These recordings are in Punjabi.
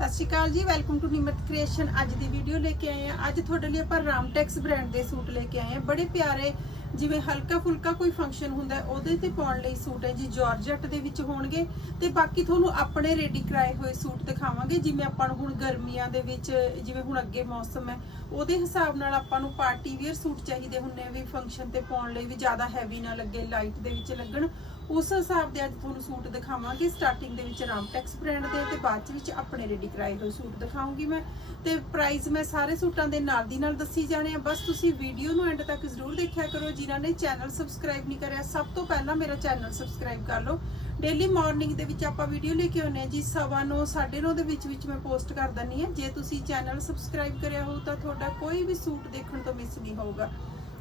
ਸਤਿ ਸ਼੍ਰੀ ਅਕਾਲ ਜੀ ਵੈਲਕਮ ਟੂ ਨਿਮਰਤ ਕ੍ਰੀਏਸ਼ਨ ਅੱਜ ਦੀ ਵੀਡੀਓ ਲੈ ਕੇ ਆਏ ਆ ਅੱਜ ਤੁਹਾਡੇ ਲਈ ਆਪਾਂ ਰਾਮਟੈਕਸ ਬ੍ਰਾਂਡ ਦੇ ਸੂਟ ਲੈ ਕੇ ਆਏ ਆ ਬੜੇ ਪਿਆਰੇ, ਜਿਵੇਂ ਹਲਕਾ ਫੁਲਕਾ ਕੋਈ ਫੰਕਸ਼ਨ ਹੁੰਦਾ ਉਹਦੇ ਤੇ ਪਾਉਣ ਲਈ ਸੂਟ ਹੈ ਜੀ ਜਾਰਜਟ ਦੇ ਵਿੱਚ ਹੋਣਗੇ। ਤੇ ਬਾਕੀ ਤੁਹਾਨੂੰ ਆਪਣੇ ਰੈਡੀ ਕਰਾਏ ਹੋਏ ਸੂਟ ਦਿਖਾਵਾਂਗੇ, ਜਿਵੇਂ ਆਪਾਂ ਨੂੰ ਹੁਣ ਗਰਮੀਆਂ ਦੇ ਵਿੱਚ, ਜਿਵੇਂ ਹੁਣ ਅੱਗੇ ਮੌਸਮ ਹੈ, ਉਹਦੇ ਹਿਸਾਬ ਨਾਲ ਆਪਾਂ ਨੂੰ ਪਾਰਟੀ ਵੇਅਰ ਸੂਟ ਚਾਹੀਦੇ ਹੁੰਦੇ ਵੀ ਫੰਕਸ਼ਨ ਤੇ ਪਾਉਣ ਲਈ ਵੀ ਜ਼ਿਆਦਾ ਹੈਵੀ ਨਾ ਲੱਗੇ ਲਾਈਟ ਦੇ ਵਿੱਚ ਲੱਗਣ। ਉਸ ਹਿਸਾਬ ਦੇ ਅੱਜ ਤੁਹਾਨੂੰ ਸੂਟ ਦਿਖਾਵਾਂਗੇ। ਸਟਾਰਟਿੰਗ ਦੇ ਵਿੱਚ ਰਾਮਟੈਕਸ ਬ੍ਰਾਂਡ ਦੇ ਤੇ ਬਾਅਦ ਚ ਵਿੱਚ ਆਪਣੇ ਰੈਡੀ ਕਰਾਏ ਹੋਏ ਸੂਟ ਦਿਖਾਉਂਗੀ ਮੈਂ। ਤੇ ਪ੍ਰਾਈਸ ਮੈਂ ਸਾਰੇ ਸੂਟਾਂ ਦੇ ਨਾਲ ਦੀ ਨਾਲ ਦੱਸੀ ਜਾਣੇ ਆ। ਬਸ ਤੁਸੀਂ ਵੀਡੀਓ ਨੂੰ ਐਂਡ ਤੱਕ ਜ਼ਰੂਰ ਦੇਖਿਆ ਕਰੋ। ਜਿਨ੍ਹਾਂ ਨੇ ਚੈਨਲ ਸਬਸਕ੍ਰਾਈਬ ਨਹੀਂ ਕਰਿਆ ਸਭ ਤੋਂ ਪਹਿਲਾਂ ਮੇਰਾ ਚੈਨਲ ਸਬਸਕ੍ਰਾਈਬ ਕਰ ਲਓ। ਡੇਲੀ ਮਾਰਨਿੰਗ ਦੇ ਵਿੱਚ ਆਪਾਂ ਵੀਡੀਓ ਲੈ ਕੇ ਆਉਂਦੇ ਆ ਜੀ। ਸਵਾ ਨੌ, ਸਾਢੇ ਨੌ ਦੇ ਵਿੱਚ ਵਿੱਚ ਮੈਂ ਪੋਸਟ ਕਰ ਦਿੰਨੀ ਆ ਜੇ ਤੁਸੀਂ ਚੈਨਲ ਸਬਸਕ੍ਰਾਈਬ ਕਰਿਆ ਹੋ ਤਾਂ ਤੁਹਾਡਾ ਕੋਈ ਵੀ ਸੂਟ ਦੇਖਣ ਤੋਂ ਮਿਸ ਨਹੀਂ ਹੋਊਗਾ।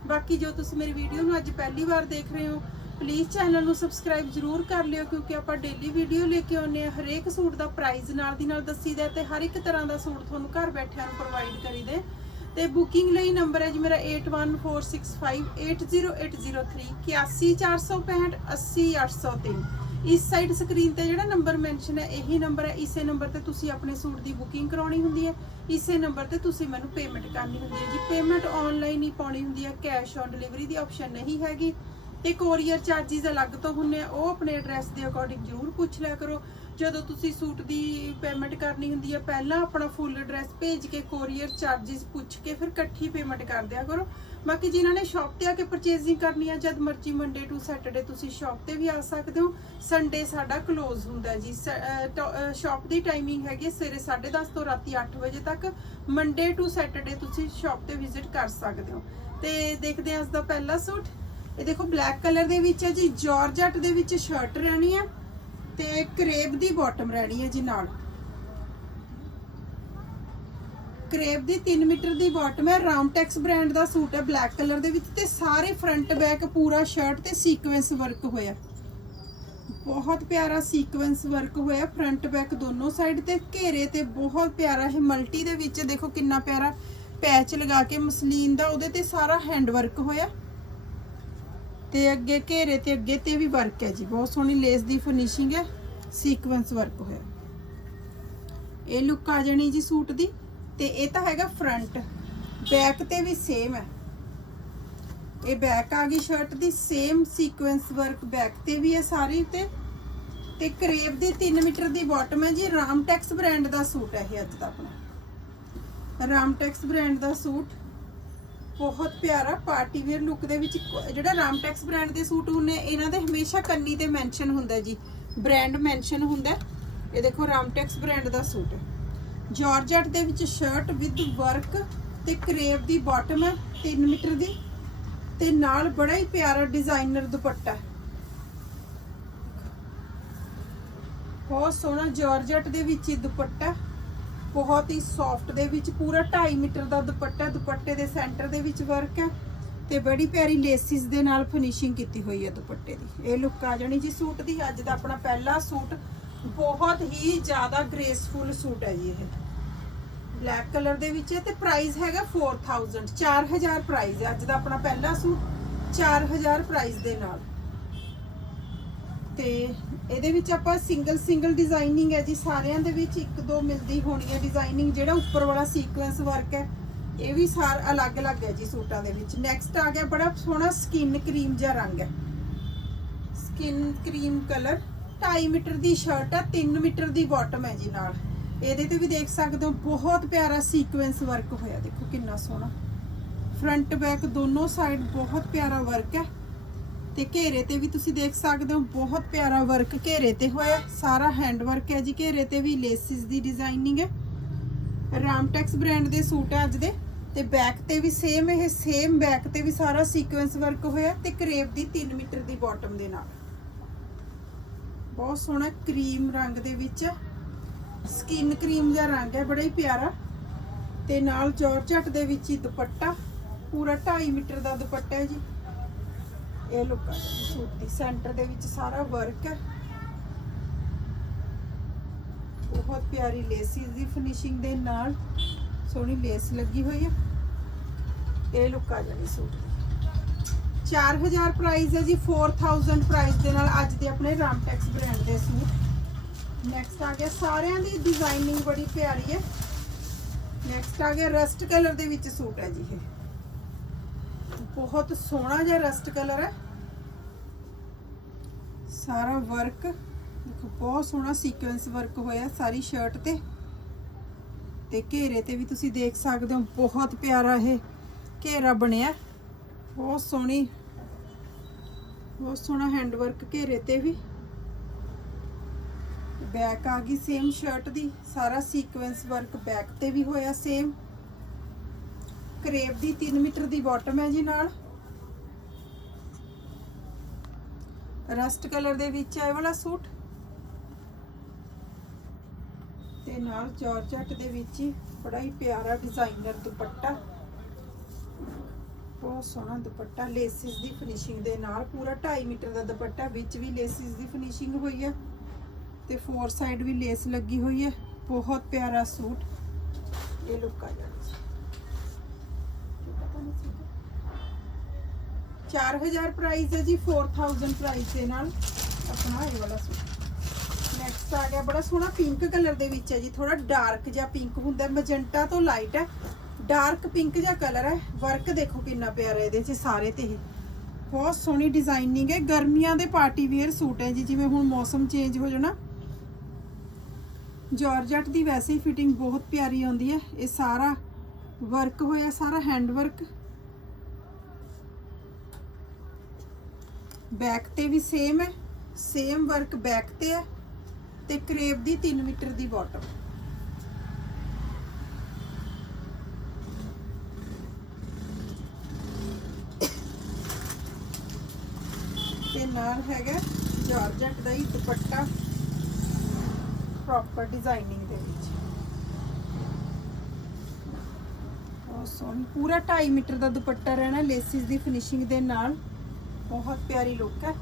ਬਾਕੀ ਜੋ ਤੁਸੀਂ ਮੇਰੀ ਵੀਡੀਓ ਨੂੰ ਅੱਜ ਪਹਿਲੀ ਵਾਰ ਦੇਖ ਰਹੇ ਹੋ ਪਲੀਜ਼ ਚੈਨਲ ਨੂੰ ਸਬਸਕ੍ਰਾਈਬ ਜ਼ਰੂਰ ਕਰ ਲਿਓ ਕਿਉਂਕਿ ਆਪਾਂ ਡੇਲੀ ਵੀਡੀਓ ਲੈ ਕੇ ਆਉਂਦੇ ਆ ਹਰੇਕ ਸੂਟ ਦਾ ਪ੍ਰਾਈਸ ਨਾਲ ਦੀ ਨਾਲ ਦੱਸੀਦਾ ਤੇ ਹਰ ਇੱਕ ਤਰ੍ਹਾਂ ਦਾ ਸੂਟ ਤੁਹਾਨੂੰ ਘਰ ਬੈਠਿਆਂ ਨੂੰ ਪ੍ਰੋਵਾਈਡ ਕਰੀਦੇ ਤੇ ਬੁਕਿੰਗ ਲਈ ਨੰਬਰ ਹੈ ਜੀ ਮੇਰਾ 8146580803 81465 80803 ਇਸ ਸਾਈਡ ਸਕਰੀਨ ਤੇ ਜਿਹੜਾ ਨੰਬਰ ਮੈਂਸ਼ਨ ਹੈ, ਇਹੀ ਨੰਬਰ ਹੈ। ਇਸੇ ਨੰਬਰ ਤੇ ਤੁਸੀਂ ਆਪਣੇ ਸੂਟ ਦੀ ਬੁਕਿੰਗ ਕਰਾਉਣੀ ਹੁੰਦੀ ਹੈ। ਇਸੇ ਨੰਬਰ ਤੇ ਤੁਸੀਂ ਮੈਨੂੰ ਪੇਮੈਂਟ ਕਰਨੀ ਹੁੰਦੀ ਹੈ ਜੀ। ਪੇਮੈਂਟ ਆਨਲਾਈਨ ਹੀ ਪਾਉਣੀ ਹੁੰਦੀ ਹੈ। ਕੈਸ਼ ਔਨ ਡਿਲੀਵਰੀ ਦੀ ਆਪਸ਼ਨ ਨਹੀਂ ਹੈਗੀ। ਤੇ ਕੋਰੀਅਰ ਚਾਰजेस ਅਲੱਗ ਤੋਂ ਹੁੰਨੇ ਉਹ ਆਪਣੇ ਐਡਰੈਸ ਦੇ ਅਕੋਰਡਿੰਗ ਜ਼ਰੂਰ ਪੁੱਛ ਲਿਆ ਕਰੋ। ਜਦੋਂ ਤੁਸੀਂ ਸੂਟ ਦੀ ਪੇਮੈਂਟ ਕਰਨੀ ਹੁੰਦੀ ਹੈ ਪਹਿਲਾਂ ਆਪਣਾ ਫੁੱਲ ਐਡਰੈਸ ਭੇਜ ਕੇ ਕੋਰੀਅਰ ਚਾਰजेस ਪੁੱਛ ਕੇ ਫਿਰ ਇਕੱਠੀ ਪੇਮੈਂਟ ਕਰ ਦਿਆ ਕਰੋ। ਬਾਕੀ ਜਿਨ੍ਹਾਂ ਨੇ ਸ਼ਾਪ ਤੇ ਆ ਕੇ ਪਰਚੇਜ਼ਿੰਗ ਕਰਨੀ ਆ, ਜਦ ਮਰਜ਼ੀ ਮੰਡੇ ਟੂ ਸੈਟਰਡੇ ਤੁਸੀਂ ਸ਼ਾਪ ਤੇ ਵੀ ਆ ਸਕਦੇ ਹੋ। ਸੰਡੇ ਸਾਡਾ ਕਲੋਜ਼ ਹੁੰਦਾ ਜੀ। ਸ਼ਾਪ ਦੀ ਟਾਈਮਿੰਗ ਹੈਗੀ ਸਵੇਰੇ 10:30 ਤੋਂ ਰਾਤੀ 8 ਵਜੇ ਤੱਕ। ਮੰਡੇ ਟੂ ਸੈਟਰਡੇ ਤੁਸੀਂ ਸ਼ਾਪ ਤੇ ਵਿਜ਼ਿਟ ਕਰ ਸਕਦੇ ਹੋ। ਤੇ ਦੇਖਦੇ ਹਾਂ ਅੱਜ ਦਾ ਪਹਿਲਾ ਸੂਟ। ਇਹ ਦੇਖੋ ਬਲੈਕ ਕਲਰ ਦੇ ਵਿੱਚ ਹੈ ਜੀ ਜਾਰਜਟ ਦੇ ਵਿੱਚ ਸ਼ਰਟ ਰਹਿਣੀ ਹੈ ਤੇ ਕਰੇਬ ਦੀ ਬਾਟਮ ਰਹਿਣੀ ਹੈ ਜੀ ਨਾਲ। ਕਰੇਬ ਦੀ 3 ਮੀਟਰ ਦੀ ਬਾਟਮ ਹੈ ਰਾਮਟੈਕਸ ਬ੍ਰਾਂਡ ਦਾ ਸੂਟ ਹੈ ਬਲੈਕ ਕਲਰ ਦੇ ਵਿੱਚ ਤੇ ਸਾਰੇ ਫਰੰਟ ਬੈਕ ਪੂਰਾ ਸ਼ਰਟ ਤੇ ਸੀਕੁਐਂਸ ਵਰਕ ਹੋਇਆ। ਬਹੁਤ ਪਿਆਰਾ ਸੀਕੁਐਂਸ ਵਰਕ ਹੋਇਆ ਫਰੰਟ ਬੈਕ ਦੋਨੋਂ ਸਾਈਡ ਤੇ, ਘੇਰੇ ਤੇ ਬਹੁਤ ਪਿਆਰਾ ਇਹ ਮਲਟੀ ਦੇ ਵਿੱਚ ਦੇਖੋ ਕਿੰਨਾ ਪਿਆਰਾ ਪੈਚ ਲਗਾ ਕੇ ਮਸਲੀਨ ਦਾ ਉਹਦੇ ਤੇ ਸਾਰਾ ਹੈਂਡ ਵਰਕ ਹੋਇਆ। ਤੇ ਅੱਗੇ ਘੇਰੇ ਤੇ ਅੱਗੇ ਤੇ ਵੀ ਵਰਕ ਹੈ ਜੀ, ਬਹੁਤ ਸੋਹਣੀ ਲੇਸ ਦੀ ਫਿਨਿਸ਼ਿੰਗ ਹੈ ਸੀਕੁਐਂਸ ਵਰਕ ਹੋਇਆ। ਇਹ ਲੁੱਕ ਆ ਜਾਣੀ ਜੀ ਸੂਟ ਦੀ, ਤੇ ਇਹ ਤਾਂ ਹੈਗਾ ਫਰੰਟ ਬੈਕ ਤੇ ਵੀ ਸੇਮ ਹੈ। ਇਹ ਬੈਕ ਆ ਗਈ ਸ਼ਰਟ ਦੀ ਸੇਮ ਸੀਕੁਐਂਸ ਵਰਕ ਬੈਕ ਤੇ ਵੀ ਹੈ ਸਾਰੀ ਤੇ ਤੇ ਕਰੇਬ ਦੀ 3 ਮੀਟਰ ਦੀ ਬਾਟਮ ਹੈ ਜੀ ਰਾਮਟੈਕਸ ਬ੍ਰਾਂਡ ਦਾ ਸੂਟ ਹੈ ਇਹ ਅੱਜ ਦਾ ਆਪਣਾ। ਰਾਮਟੈਕਸ ਬ੍ਰਾਂਡ ਦਾ ਸੂਟ ਬਹੁਤ ਪਿਆਰਾ ਪਾਰਟੀ ਵੇਅਰ ਲੁੱਕ ਦੇ ਵਿੱਚ ਜਿਹੜਾ ਰਾਮਟੈਕਸ ਬ੍ਰਾਂਡ ਦੇ ਸੂਟ ਹੁੰਨੇ ਇਹਨਾਂ ਦੇ ਹਮੇਸ਼ਾ ਕੰਨੀ ਤੇ ਮੈਂਸ਼ਨ ਹੁੰਦਾ ਜੀ। ਬ੍ਰਾਂਡ ਮੈਂਸ਼ਨ ਹੁੰਦਾ ਇਹ ਦੇਖੋ ਰਾਮਟੈਕਸ ਬ੍ਰਾਂਡ ਦਾ ਸੂਟ ਹੈ। ਜਾਰਜਟ ਦੇ ਵਿੱਚ ਸ਼ਰਟ ਵਿਦ ਵਰਕ ਤੇ ਕਰੇਪ ਦੀ ਬਾਟਮ ਹੈ 3 ਮੀਟਰ ਦੀ। ਤੇ ਨਾਲ ਬੜਾ ਹੀ ਪਿਆਰਾ ਡਿਜ਼ਾਈਨਰ ਦੁਪੱਟਾ ਬਹੁਤ ਸੋਹਣਾ ਜਾਰਜਟ ਦੇ ਵਿੱਚ ਇਹ ਦੁਪੱਟਾ ਬਹੁਤ ਹੀ ਸੌਫਟ ਦੇ ਵਿੱਚ, ਪੂਰਾ 2.5 ਮੀਟਰ ਦਾ ਦੁਪੱਟਾ, ਦੁਪੱਟੇ ਦੇ ਸੈਂਟਰ ਦੇ ਵਿੱਚ ਵਰਕ ਹੈ ਤੇ ਬੜੀ ਪਿਆਰੀ ਲੇਸਿਸ ਦੇ ਨਾਲ ਫਿਨਿਸ਼ਿੰਗ ਕੀਤੀ ਹੋਈ ਹੈ ਦੁਪੱਟੇ ਦੀ। ਇਹ ਲੁੱਕ ਆ ਜਾਣੀ ਜੀ ਸੂਟ ਦੀ, ਅੱਜ ਦਾ ਆਪਣਾ ਪਹਿਲਾ ਸੂਟ। ਬਹੁਤ ਹੀ ਜ਼ਿਆਦਾ ਗ੍ਰੇਸਫੁਲ ਸੂਟ ਹੈ ਜੀ ਇਹ। ਬਲੈਕ ਕਲਰ ਦੇ ਵਿੱਚ ਹੈ ਤੇ ਪ੍ਰਾਈਸ ਹੈਗਾ 4000 4000 ਪ੍ਰਾਈਸ ਹੈ ਅੱਜ ਦਾ ਆਪਣਾ ਪਹਿਲਾ ਸੂਟ 4000 ਪ੍ਰਾਈਸ ਦੇ ਨਾਲ। ਤੇ ਇਹਦੇ ਵਿੱਚ ਆਪਾਂ ਸਿੰਗਲ ਸਿੰਗਲ ਡਿਜ਼ਾਈਨਿੰਗ ਹੈ ਜੀ, ਸਾਰਿਆਂ ਦੇ ਵਿੱਚ ਇੱਕ ਦੋ ਮਿਲਦੀ ਹੋਣੀ ਹੈ ਡਿਜ਼ਾਈਨਿੰਗ ਜਿਹੜਾ ਉੱਪਰ ਵਾਲਾ ਸੀਕੁਐਂਸ ਵਰਕ ਹੈ, ਇਹ ਵੀ ਸਾਰ ਅਲੱਗ-ਅਲੱਗ ਹੈ ਜੀ ਸੂਟਾਂ ਦੇ ਵਿੱਚ। ਨੈਕਸਟ ਆ ਗਿਆ ਬੜਾ ਸੋਹਣਾ ਸਕਿਨ ਕਰੀਮ ਜਿਹਾ ਰੰਗ ਹੈ। ਸਕਿਨ ਕਰੀਮ ਕਲਰ 2.5 ਮੀਟਰ ਦੀ ਸ਼ਰਟ ਹੈ 3 ਮੀਟਰ ਦੀ ਬਾਟਮ ਹੈ ਜੀ ਨਾਲ। ਇਹਦੇ ਤੇ ਵੀ ਦੇਖ ਸਕਦੇ ਹੋ, ਬਹੁਤ ਪਿਆਰਾ ਸੀਕੁਐਂਸ ਵਰਕ ਹੋਇਆ। ਦੇਖੋ ਕਿੰਨਾ ਸੋਹਣਾ। ਫਰੰਟ ਬੈਕ ਦੋਨੋਂ ਸਾਈਡ ਬਹੁਤ ਪਿਆਰਾ ਵਰਕ ਹੈ। ਤੇ ਘੇਰੇ ਤੇ ਵੀ ਤੁਸੀਂ ਦੇਖ ਸਕਦੇ ਹੋ, ਬਹੁਤ ਪਿਆਰਾ ਵਰਕ ਘੇਰੇ ਤੇ ਹੋਇਆ ਸਾਰਾ ਹੈਂਡ ਵਰਕ ਹੈ ਜੀ ਘੇਰੇ ਤੇ ਵੀ ਲੇਸਿਸ ਦੀ ਡਿਜ਼ਾਈਨਿੰਗ ਹੈ। ਰਾਮਟੈਕਸ ਬ੍ਰਾਂਡ ਦੇ ਸੂਟ ਹੈ ਅੱਜ ਦੇ। ਤੇ ਬੈਕ ਤੇ ਵੀ ਸੇਮ ਇਹ ਸੇਮ ਬੈਕ ਤੇ ਵੀ ਸਾਰਾ ਸੀਕੁਐਂਸ ਵਰਕ ਹੋਇਆ ਤੇ ਕਰੇਪ ਦੀ 3 ਮੀਟਰ ਦੀ ਬਾਟਮ ਦੇ ਨਾਲ। ਬਹੁਤ ਸੋਹਣਾ ਕਰੀਮ ਰੰਗ ਦੇ ਵਿੱਚ ਸਕਿਨ ਕਰੀਮ ਦਾ ਰੰਗ ਹੈ, ਬੜਾ ਹੀ ਪਿਆਰਾ। ਤੇ ਨਾਲ ਜਾਰਜਟ ਦੇ ਵਿੱਚ ਹੀ ਦੁਪੱਟਾ। ਪੂਰਾ 2.5 ਮੀਟਰ ਦਾ ਦੁਪੱਟਾ ਹੈ ਜੀ। ਇਹ ਲੁੱਕ ਆ ਜੀ ਸੂਟ ਦੀ ਸੈਂਟਰ ਦੇ ਵਿੱਚ ਸਾਰਾ ਵਰਕ ਹੈ। ਬਹੁਤ ਪਿਆਰੀ ਲੇਸਿਸ ਦੀ ਫਿਨਿਸ਼ਿੰਗ ਦੇ ਨਾਲ ਸੋਹਣੀ ਲੇਸ ਲੱਗੀ ਹੋਈ ਹੈ। ਇਹ ਲੁੱਕ ਆ ਜਾਣੀ ਸੂਟ ਦੀ 4000 ਪ੍ਰਾਈਸ ਹੈ ਜੀ 4000 ਪ੍ਰਾਈਸ ਦੇ ਨਾਲ ਅੱਜ ਦੇ ਆਪਣੇ ਰਾਮਟੈਕਸ ਬ੍ਰਾਂਡ ਦੇ ਸੂਟ ਨੈਕਸਟ ਆ ਗਿਆ, ਸਾਰਿਆਂ ਦੀ ਡਿਜ਼ਾਈਨਿੰਗ ਬੜੀ ਪਿਆਰੀ ਹੈ। ਨੈਕਸਟ ਆ ਗਿਆ ਰਸਟ ਕਲਰ ਦੇ ਵਿੱਚ ਸੂਟ ਹੈ ਜੀ ਇਹ। ਬਹੁਤ ਸੋਹਣਾ ਜਿਹਾ ਰਸਟ ਕਲਰ ਹੈ। ਸਾਰਾ ਵਰਕ, ਦੇਖੋ, ਬਹੁਤ ਸੋਹਣਾ ਸੀਕੁਐਂਸ ਵਰਕ ਹੋਇਆ ਸਾਰੀ ਸ਼ਰਟ ਤੇ। ਤੇ ਘੇਰੇ ਤੇ ਵੀ ਤੁਸੀਂ ਦੇਖ ਸਕਦੇ ਹੋ, ਬਹੁਤ ਪਿਆਰਾ ਇਹ ਘੇਰਾ ਬਣਿਆ। ਬਹੁਤ ਸੋਹਣੀ, ਬਹੁਤ ਸੋਹਣਾ ਹੈਂਡ ਵਰਕ ਘੇਰੇ ਤੇ ਵੀ। ਬੈਕ ਆ ਗਈ ਸੇਮ ਸ਼ਰਟ ਦੀ, ਸਾਰਾ ਸੀਕੁਐਂਸ ਵਰਕ ਬੈਕ ਤੇ ਵੀ ਹੋਇਆ ਸੇਮ ਕਰੇਪ ਦੀ 3 ਮੀਟਰ ਦੀ ਬਾਟਮ ਹੈ ਜੀ ਨਾਲ। ਰਸਟ ਕਲਰ ਦੇ ਵਿੱਚ ਹੈ ਵਾਲਾ ਸੂਟ। ਤੇ ਨਾਲ ਜਾਰਜਟ ਦੇ ਵਿੱਚ ਹੀ ਬੜਾ ਹੀ ਪਿਆਰਾ ਡਿਜ਼ਾਈਨਰ ਦੁਪੱਟਾ। ਬਹੁਤ ਸੋਹਣਾ ਦੁਪੱਟਾ ਲੇਸਿਸ ਦੀ ਫਿਨਿਸ਼ਿੰਗ ਦੇ ਨਾਲ ਪੂਰਾ 2.5 ਮੀਟਰ ਦਾ ਦੁਪੱਟਾ, ਵਿੱਚ ਵੀ ਲੇਸਿਸ ਦੀ ਫਿਨਿਸ਼ਿੰਗ ਹੋਈ ਹੈ। ਤੇ ਫੋਰ ਸਾਈਡ ਵੀ ਲੇਸ ਲੱਗੀ ਹੋਈ ਹੈ। ਬਹੁਤ ਪਿਆਰਾ ਸੂਟ। ਇਹ ਲੁੱਕ ਆ ਜਾਣਾ ਜੀ ਇਹ ਪਤਾ ਨਹੀਂ ਸੀਗਾ। 4000 ਪ੍ਰਾਈਸ ਹੈ ਜੀ 4000 ਪ੍ਰਾਈਸ ਦੇ ਨਾਲ। ਆਪਣਾ ਇਹ ਵਾਲਾ ਸੂਟ। ਨੈਕਸਟ ਆ ਗਿਆ, ਬੜਾ ਸੋਹਣਾ ਪਿੰਕ ਕਲਰ ਦੇ ਵਿੱਚ ਹੈ ਜੀ ਥੋੜਾ ਡਾਰਕ ਜਿਹਾ ਪਿੰਕ ਹੁੰਦਾ ਮੈਜੈਂਟਾ ਤੋਂ ਲਾਈਟ ਹੈ। ਡਾਰਕ ਪਿੰਕ ਜਿਹਾ ਕਲਰ ਹੈ। ਵਰਕ ਦੇਖੋ ਕਿੰਨਾ ਪਿਆਰਾ ਇਹਦੇ 'ਚ, ਸਾਰੇ ਤੇ ਹੀ। ਬਹੁਤ ਸੋਹਣੀ ਡਿਜ਼ਾਈਨਿੰਗ ਹੈ। ਗਰਮੀਆਂ ਦੇ ਪਾਰਟੀ ਵੇਅਰ ਸੂਟ ਹੈ ਜੀ, ਜਿਵੇਂ ਹੁਣ ਮੌਸਮ ਚੇਂਜ ਹੋ ਜਾਣਾ। ਜਾਰਜਟ ਦੀ ਵੈਸੇ ਹੀ ਫਿਟਿੰਗ ਬਹੁਤ ਪਿਆਰੀ ਆਉਂਦੀ ਹੈ। ਇਹ ਸਾਰਾ ਵਰਕ ਹੋਇਆ, ਸਾਰਾ ਹੈਂਡ ਵਰਕ ਬੈਕ ਤੇ ਵੀ ਸੇਮ ਹੈ ਸੇਮ ਵਰਕ ਬੈਕ ਤੇ ਹੈ ਤੇ ਕਰੇਪ ਦੀ 3 ਮੀਟਰ ਦੀ ਬਾਟਮ ਤੇ ਨਾਲ ਹੈਗਾ ਜਾਰਜਟ ਦਾ ਹੀ ਦੁਪੱਟਾ ਪ੍ਰੋਪਰ ਡਿਜ਼ਾਈਨਿੰਗ ਦੇ ਵਿੱਚ। ਬਹੁਤ ਸੋਹਣੀ, ਪੂਰਾ 2.5 ਮੀਟਰ ਦਾ ਦੁਪੱਟਾ ਰਹਿਣਾ ਲੇਸਿਸ ਦੀ ਫਿਨਿਸ਼ਿੰਗ ਦੇ ਨਾਲ। ਬਹੁਤ ਪਿਆਰੀ ਲੁੱਕ ਹੈ।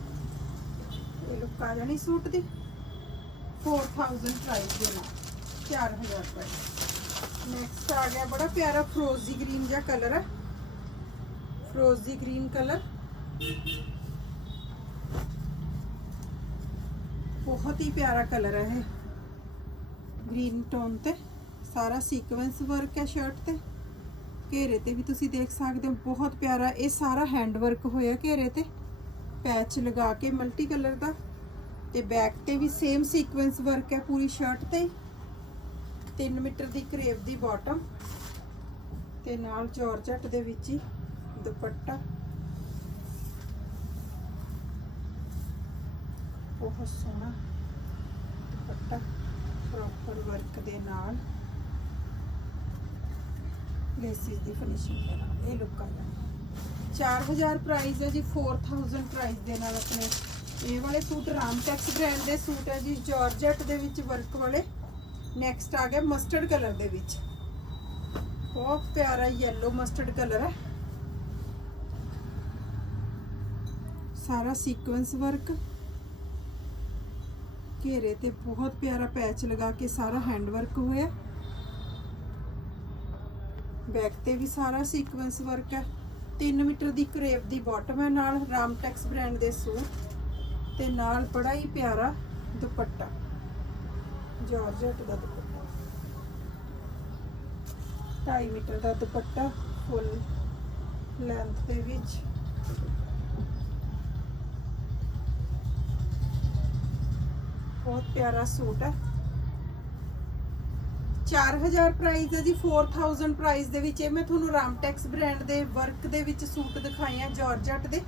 ਇਹ ਲੁੱਕ ਆ ਜਾਣੀ ਸੂਟ ਦੀ। 4000 ਪ੍ਰਾਈਸ ਦੇ ਨਾਲ। 4000 ਰੁਪਏ। ਨੈਕਸਟ ਆ ਗਿਆ ਬੜਾ ਪਿਆਰਾ ਫਰੋਜ਼ੀ ਗ੍ਰੀਨ ਜਿਹਾ ਕਲਰ ਹੈ। ਫਰੋਜ਼ੀ ਗ੍ਰੀਨ ਕਲਰ ਬਹੁਤ ਹੀ ਪਿਆਰਾ ਕਲਰ ਹੈ ਇਹ। ਗ੍ਰੀਨ ਟੋਨ ਤੇ। ਸਾਰਾ ਸੀਕੁਐਂਸ ਵਰਕ ਹੈ ਸ਼ਰਟ ਤੇ। ਘੇਰੇ ਤੇ ਵੀ ਤੁਸੀਂ ਦੇਖ ਸਕਦੇ ਹੋ, ਬਹੁਤ ਪਿਆਰਾ। ਇਹ ਸਾਰਾ ਹੈਂਡ ਵਰਕ ਹੋਇਆ ਘੇਰੇ ਤੇ। ਪੈਚ ਲਗਾ ਕੇ ਮਲਟੀ ਕਲਰ ਦਾ ਤੇ ਬੈਕ ਤੇ ਵੀ ਸੇਮ ਸੀਕੁਐਂਸ ਵਰਕ ਹੈ ਪੂਰੀ ਸ਼ਰਟ ਤੇ 3 ਮੀਟਰ ਦੀ ਕਰੇਪ ਦੀ ਬਾਟਮ ਤੇ ਨਾਲ ਜਾਰਜਟ ਦੇ ਵਿੱਚ ਹੀ ਦੁਪੱਟਾ। ਬਹੁਤ ਸੋਹਣਾ ਦੁਪੱਟਾ ਪ੍ਰੋਪਰ ਵਰਕ ਦੇ ਨਾਲ। ਲੇਸਿਸ ਦੀ ਫਿਨਿਸ਼ਿੰਗ ਦੇ ਨਾਲ, ਇਹ ਲੁੱਕ ਆ। ਜਾਣਾ 4000 ਪ੍ਰਾਈਸ ਹੈ ਜੀ 4000 ਪ੍ਰਾਈਸ ਦੇ ਨਾਲ ਆਪਣੇ ਇਹ ਵਾਲੇ ਸੂਟ ਰਾਮਟੈਕਸ ਬ੍ਰਾਂਡ ਦੇ ਸੂਟ ਹੈ ਜੀ ਜਾਰਜਟ ਦੇ ਵਿੱਚ ਵਰਕ ਵਾਲੇ ਨੈਕਸਟ ਆ ਗਿਆ ਮਸਟਰਡ ਕਲਰ ਦੇ ਵਿੱਚ ਬਹੁਤ ਪਿਆਰਾ ਯੈਲੋ ਮਸਟਰਡ ਕਲਰ ਹੈ ਸਾਰਾ ਸੀਕੁਐਂਸ ਵਰਕ ਘੇਰੇ ਤੇ ਬਹੁਤ ਪਿਆਰਾ ਪੈਚ ਲਗਾ ਕੇ ਸਾਰਾ ਹੈਂਡ ਵਰਕ ਹੋਇਆ ਬੈਕ ਤੇ ਵੀ ਸਾਰਾ ਸੀਕੁਐਂਸ ਵਰਕ ਹੈ 3 ਮੀਟਰ ਦੀ ਕਰੇਪ ਦੀ ਬਾਟਮ ਹੈ, ਨਾਲ ਰਾਮਟੈਕਸ ਬ੍ਰਾਂਡ ਦੇ ਸੂਟ ਤੇ ਨਾਲ ਬੜਾ ਹੀ ਪਿਆਰਾ ਦੁਪੱਟਾ ਜਾਰਜਟ ਦਾ ਦੁਪੱਟਾ। 2.5 ਮੀਟਰ ਦਾ ਦੁਪੱਟਾ ਫੁੱਲ ਲੈਂਥ ਦੇ ਵਿੱਚ। ਬਹੁਤ ਪਿਆਰਾ ਸੂਟ ਹੈ। 4000 ਪ੍ਰਾਈਸ ਹੈ ਜੀ 4000 ਪ੍ਰਾਈਸ ਦੇ ਵਿੱਚ। ਇਹ ਮੈਂ ਤੁਹਾਨੂੰ ਰਾਮਟੈਕਸ ਬ੍ਰਾਂਡ ਦੇ ਵਰਕ ਦੇ ਵਿੱਚ ਸੂਟ ਦਿਖਾਏ ਆ ਜਾਰਜਟ ਦੇ।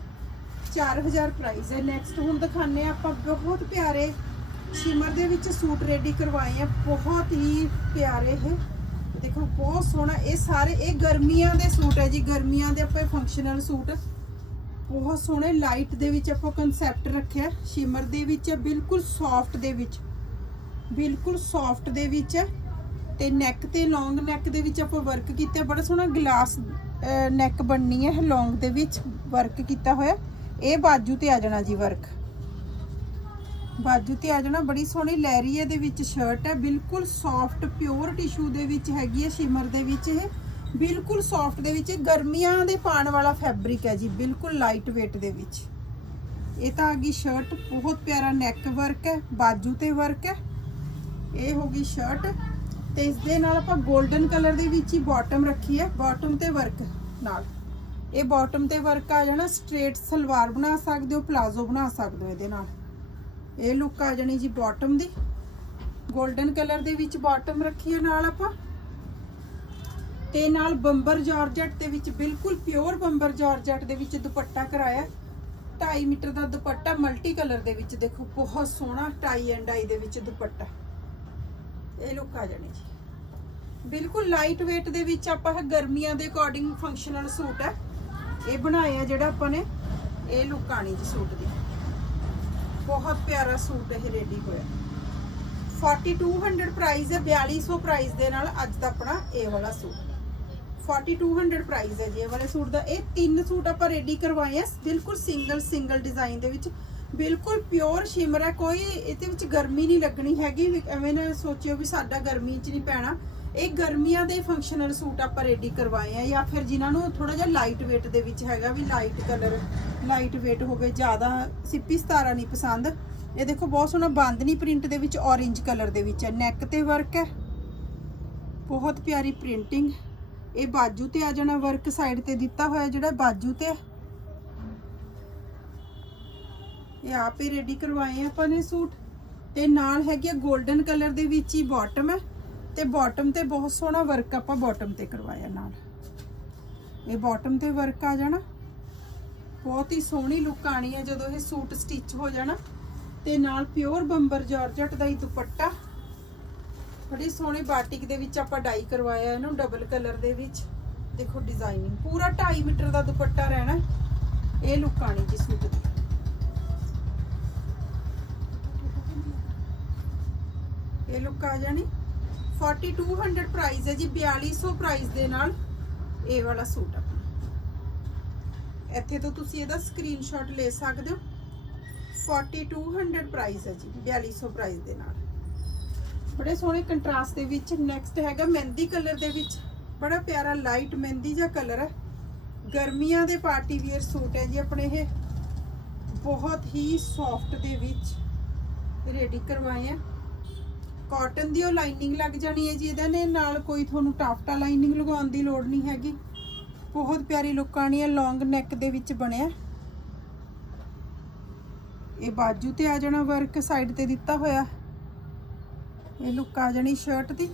4000 ਪ੍ਰਾਈਸ ਹੈ। ਨੈਕਸਟ ਹੁਣ ਦਿਖਾਣੇ ਆ ਆਪਾਂ, ਬਹੁਤ ਪਿਆਰੇ ਸ਼ਿਮਰ ਦੇ ਵਿੱਚ ਸੂਟ ਰੈਡੀ ਕਰਵਾਏ ਆ। ਬਹੁਤ ਹੀ ਪਿਆਰੇ ਹੈ ਦੇਖੋ, ਬਹੁਤ ਸੋਹਣਾ। ਇਹ ਸਾਰੇ, ਇਹ ਗਰਮੀਆਂ ਦੇ ਸੂਟ ਹੈ ਜੀ। ਗਰਮੀਆਂ ਦੇ ਆਪਾਂ ਫੰਕਸ਼ਨਲ ਸੂਟ। ਬਹੁਤ ਸੋਹਣੇ ਲਾਈਟ ਦੇ ਵਿੱਚ ਆਪਾਂ ਕਨਸੈਪਟ ਰੱਖਿਆ। ਸ਼ਿਮਰ ਦੇ ਵਿੱਚ ਬਿਲਕੁਲ ਸੌਫਟ ਦੇ ਵਿੱਚ। ਬਿਲਕੁਲ ਸੌਫਟ ਦੇ ਵਿੱਚ ਹੈ। ਤੇ ਨੈਕ ਤੇ ਲੌਂਗ ਨੈਕ ਦੇ ਵਿੱਚ ਆਪਾਂ ਵਰਕ ਕੀਤਾ, ਬੜਾ ਸੋਹਣਾ ਗਲਾਸ ਨੈਕ ਬਣਨੀ ਹੈ ਲੌਂਗ ਦੇ ਵਿੱਚ ਵਰਕ ਕੀਤਾ ਹੋਇਆ। ਇਹ ਬਾਜੂ ਤੇ ਆ ਜਾਣਾ ਜੀ ਵਰਕ ਬਾਜੂ ਤੇ ਆ ਜਾਣਾ, ਬੜੀ ਸੋਹਣੀ ਲੈਰੀਏ ਦੇ ਵਿੱਚ ਸ਼ਰਟ ਹੈ, ਬਿਲਕੁਲ ਸੌਫਟ ਪਿਓਰ ਟਿਸ਼ੂ ਦੇ ਵਿੱਚ ਹੈਗੀ ਹੈ ਸ਼ਿਮਰ ਦੇ ਵਿੱਚ ਇਹ। ਬਿਲਕੁਲ ਸੌਫਟ ਦੇ ਵਿੱਚ ਗਰਮੀਆਂ ਦੇ ਪਾਣ ਵਾਲਾ ਫੈਬਰਿਕ ਹੈ ਜੀ, ਬਿਲਕੁਲ ਲਾਈਟ weight ਦੇ ਵਿੱਚ। ਇਹ ਤਾਂ ਆ ਗਈ ਸ਼ਰਟ ਬਹੁਤ ਪਿਆਰਾ ਨੈਕ ਵਰਕ ਹੈ, ਬਾਜੂ ਤੇ ਵਰਕ ਹੈ। ਇਹ ਹੋ ਗਈ ਸ਼ਰਟ ਤੇ ਇਸ ਦੇ ਨਾਲ ਆਪਾਂ 골ਡਨ ਕਲਰ ਦੇ ਵਿੱਚ ਹੀ ਬਾਟਮ ਰੱਖੀ ਹੈ। ਬਾਟਮ ਤੇ ਵਰਕ ਨਾਲ। ਇਹ ਬਾਟਮ ਤੇ ਵਰਕ ਆ ਜਾਣਾ ਸਟ੍ਰੇਟ ਸਲਵਾਰ ਬਣਾ ਸਕਦੇ ਹੋ ਪਲਾਜ਼ੋ ਬਣਾ ਸਕਦੇ ਹੋ ਇਹਦੇ ਨਾਲ। ਇਹ ਲੁੱਕ ਆ ਜਾਣੀ ਜੀ ਬਾਟਮ ਦੀ। 골ਡਨ ਕਲਰ ਦੇ ਵਿੱਚ ਬਾਟਮ ਰੱਖੀ ਹੈ ਨਾਲ ਆਪਾਂ। ਤੇ ਨਾਲ ਬੰਬਰ ਜਾਰਜਟ ਦੇ ਵਿੱਚ ਬਿਲਕੁਲ ਪਿਓਰ ਬੰਬਰ ਜਾਰਜਟ ਦੇ ਵਿੱਚ ਦੁਪੱਟਾ ਕਰਾਇਆ। 2.5 ਮੀਟਰ ਦਾ ਦੁਪੱਟਾ ਮਲਟੀ ਕਲਰ ਦੇ ਵਿੱਚ ਦੇਖੋ, ਬਹੁਤ ਸੋਹਣਾ ਟਾਈ ਐਂਡ ਆਈ ਦੇ ਵਿੱਚ ਦੁਪੱਟਾ। ਇਹ ਲੁੱਕ ਆ ਜਾਣੀ ਜੀ। ਬਿਲਕੁਲ ਲਾਈਟ weight ਦੇ ਵਿੱਚ ਆਪਾਂ ਗਰਮੀਆਂ ਦੇ ਅਕੋਰਡਿੰਗ ਫੰਕਸ਼ਨਲ ਸੂਟ ਹੈ। ਇਹ ਬਣਾਇਆ ਜਿਹੜਾ ਆਪਾਂ ਨੇ ਇਹ ਲੁੱਕ ਆਣੀ ਜੀ ਸੂਟ ਦੀ। ਬਹੁਤ ਪਿਆਰਾ ਸੂਟ ਇਹ ਰੈਡੀ ਹੋਇਆ। 4200 ਪ੍ਰਾਈਸ ਹੈ 4200 ਪ੍ਰਾਈਸ ਦੇ ਨਾਲ ਅੱਜ ਦਾ ਆਪਣਾ ਇਹ ਵਾਲਾ ਸੂਟ। 4200 ਪ੍ਰਾਈਸ ਹੈ ਜੀ, ਇਹ ਵਾਲੇ ਸੂਟ ਦਾ। ਇਹ ਤਿੰਨ ਸੂਟ ਆਪਾਂ ਰੈਡੀ ਕਰਵਾਏ ਆ, ਬਿਲਕੁਲ ਸਿੰਗਲ ਸਿੰਗਲ ਡਿਜ਼ਾਈਨ ਦੇ ਵਿੱਚ। ਬਿਲਕੁਲ ਪਿਓਰ ਸ਼ਿਮਰ ਹੈ, ਕੋਈ ਇਹਦੇ ਵਿੱਚ ਗਰਮੀ ਨਹੀਂ ਲੱਗਣੀ ਹੈਗੀ। ਐਵੇਂ ਨਾ ਸੋਚਿਓ ਵੀ ਸਾਡਾ ਗਰਮੀ 'ਚ ਨਹੀਂ ਪੈਣਾ। ਇਹ ਗਰਮੀਆਂ ਦੇ ਫੰਕਸ਼ਨਲ ਸੂਟ ਆਪਾਂ ਰੈਡੀ ਕਰਵਾਏ ਆ ਜਾਂ ਫਿਰ ਜਿਨ੍ਹਾਂ ਨੂੰ ਥੋੜਾ ਜਿਹਾ ਲਾਈਟ weight ਦੇ ਵਿੱਚ ਹੈਗਾ ਵੀ ਲਾਈਟ ਕਲਰ ਲਾਈਟ weight ਹੋਵੇ, ਜ਼ਿਆਦਾ ਸਿੱਪੀ ਸਤਾਰਾ ਨਹੀਂ ਪਸੰਦ। ਇਹ ਦੇਖੋ ਬਹੁਤ ਸੋਹਣਾ ਬਾਂਦਨੀ ਪ੍ਰਿੰਟ ਦੇ ਵਿੱਚ orange ਕਲਰ ਦੇ ਵਿੱਚ ਹੈ। ਨੈਕ ਤੇ ਵਰਕ ਹੈ। ਬਹੁਤ ਪਿਆਰੀ ਪ੍ਰਿੰਟਿੰਗ ਇਹ ਬਾਜੂ ਤੇ ਆ ਜਾਣਾ ਵਰਕ ਸਾਈਡ ਤੇ ਦਿੱਤਾ ਹੋਇਆ ਜਿਹੜਾ ਬਾਜੂ ਤੇ ਹੈ। ਇਹ ਆਪੇ ਰੈਡੀ ਕਰਵਾਏ ਆਪਾਂ ਨੇ ਸੂਟ। ਤੇ ਨਾਲ ਹੈਗੀ 골ਡਨ ਕਲਰ ਦੇ ਵਿੱਚ ਹੀ ਬਾਟਮ ਹੈ। ਤੇ ਬਾਟਮ ਤੇ ਬਹੁਤ ਸੋਹਣਾ ਵਰਕ ਆਪਾਂ ਬਾਟਮ ਤੇ ਕਰਵਾਇਆ ਨਾਲ। ਇਹ ਬਾਟਮ ਤੇ ਵਰਕ ਆ ਜਾਣਾ। ਬਹੁਤ ਹੀ ਸੋਹਣੀ ਲੁੱਕ ਆਣੀ ਹੈ ਜਦੋਂ ਇਹ ਸੂਟ ਸਟਿਚ ਹੋ ਜਾਣਾ। ਤੇ ਨਾਲ ਪਿਓਰ ਬੰਬਰ ਜਾਰਜਟ ਦਾ ਹੀ ਦੁਪੱਟਾ। ਬੜੀ ਸੋਹਣੇ ਬਾਟਿਕ ਦੇ ਵਿੱਚ ਆਪਾਂ ਡਾਈ ਕਰਵਾਇਆ ਇਹਨੂੰ ਡਬਲ ਕਲਰ ਦੇ ਵਿੱਚ। ਦੇਖੋ ਡਿਜ਼ਾਈਨਿੰਗ ਪੂਰਾ 2.5 ਮੀਟਰ ਦਾ ਦੁਪੱਟਾ ਰਹਿਣਾ। ਇਹ ਲੁੱਕ ਆਣੀ ਜੀ ਸੂਟ ਦੀ। ਇਹ ਲੁੱਕ ਆ ਜਾਣੀ। 4200 ਪ੍ਰਾਈਸ ਹੈ ਜੀ 4200 ਪ੍ਰਾਈਸ ਦੇ ਨਾਲ ਇਹ ਵਾਲਾ ਸੂਟ ਆਪਣਾ ਇੱਥੇ ਤੋਂ ਤੁਸੀਂ ਇਹਦਾ ਸਕਰੀਨਸ਼ਾਟ ਲੈ ਸਕਦੇ ਹੋ। 4200 ਪ੍ਰਾਈਸ ਹੈ ਜੀ 4200 ਪ੍ਰਾਈਸ ਦੇ ਨਾਲ। ਬੜੇ ਸੋਹਣੇ ਕੰਟਰਾਸਟ ਦੇ ਵਿੱਚ ਨੈਕਸਟ ਹੈਗਾ ਮਹਿੰਦੀ ਕਲਰ ਦੇ ਵਿੱਚ। ਬੜਾ ਪਿਆਰਾ ਲਾਈਟ ਮਹਿੰਦੀ ਜਿਹਾ ਕਲਰ ਹੈ। ਗਰਮੀਆਂ ਦੇ ਪਾਰਟੀ ਵੀਅਰ ਸੂਟ ਹੈ ਜੀ ਆਪਣੇ ਇਹ। ਬਹੁਤ ਹੀ ਸੌਫਟ ਦੇ ਵਿੱਚ ਰੈਡੀ ਕਰਵਾਏ ਆ। ਕਾਟਨ ਦੀ ਉਹ ਲਾਈਨਿੰਗ ਲੱਗ ਜਾਣੀ ਹੈ ਜੀ, ਇਹਦੇ ਨੇ ਨਾਲ ਕੋਈ ਤੁਹਾਨੂੰ ਟਾਫਟਾ ਲਾਈਨਿੰਗ ਲਗਾਉਣ ਦੀ ਲੋੜ ਨਹੀਂ ਹੈਗੀ। ਬਹੁਤ ਪਿਆਰੀ ਲੁੱਕ ਆਣੀ ਹੈ ਲੌਂਗ ਨੈਕ ਦੇ ਵਿੱਚ ਬਣਿਆ। ਇਹ ਬਾਜੂ ਤੇ ਆ ਜਾਣਾ ਵਰਕ ਸਾਈਡ ਤੇ ਦਿੱਤਾ ਹੋਇਆ। ਇਹ ਲੁੱਕ ਆ ਜਾਣੀ ਸ਼ਰਟ ਦੀ।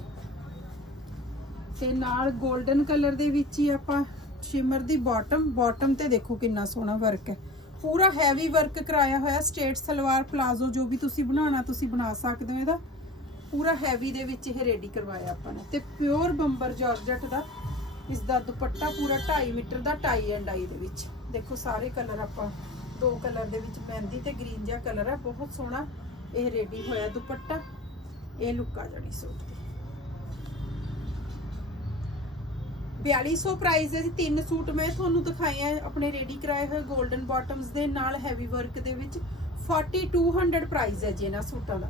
ਤੇ ਨਾਲ 골ਡਨ ਕਲਰ ਦੇ ਵਿੱਚ ਹੀ ਆਪਾਂ ਸ਼ਿਮਰ ਦੀ ਬਾਟਮ ਬਾਟਮ ਤੇ ਦੇਖੋ ਕਿੰਨਾ ਸੋਹਣਾ ਵਰਕ ਹੈ। ਪੂਰਾ ਹੈਵੀ ਵਰਕ ਕਰਾਇਆ ਹੋਇਆ ਸਟੇਟ ਸਲਵਾਰ ਪਲਾਜ਼ੋ ਜੋ ਵੀ ਤੁਸੀਂ ਬਣਾਉਣਾ, ਤੁਸੀਂ ਬਣਾ ਸਕਦੇ ਹੋ ਇਹਦਾ। ਪੂਰਾ ਹੈਵੀ ਦੇ ਵਿੱਚ ਇਹ ਰੈਡੀ ਕਰਵਾਇਆ ਆਪਾਂ ਨੇ। ਤੇ ਪਿਓਰ ਬੰਬਰ ਜਾਰਜਟ ਦਾ ਇਸ ਦਾ ਦੁਪੱਟਾ ਪੂਰਾ 2.5 metre the tie and I ਦੇ ਵਿੱਚ। ਦੇਖੋ ਸਾਰੇ ਕਲਰ ਆਪਾਂ, ਦੋ ਕਲਰ ਦੇ ਵਿੱਚ ਮਹਿੰਦੀ ਤੇ ਗ੍ਰੀਨ ਜਿਹਾ ਕਲਰ ਹੈ ਬਹੁਤ ਸੋਹਣਾ ਇਹ ਰੈਡੀ ਹੋਇਆ ਦੁਪੱਟਾ। ਇਹ ਲੁੱਕ ਆ ਜਾਣੀ ਸੂਟ ਦੀ। 4200 ਪ੍ਰਾਈਸ ਹੈ ਜੀ ਤਿੰਨ ਸੂਟ ਮੈਂ ਤੁਹਾਨੂੰ ਦਿਖਾਏ ਆ, ਆਪਣੇ ਰੈਡੀ ਕਰਾਏ ਹੋਏ 골ਡਨ ਬਾਟਮਸ ਦੇ ਨਾਲ ਹੈਵੀ ਵਰਕ ਦੇ ਵਿੱਚ। 4200 ਪ੍ਰਾਈਸ ਹੈ ਜੀ ਇਹਨਾਂ ਸੂਟਾਂ ਦਾ।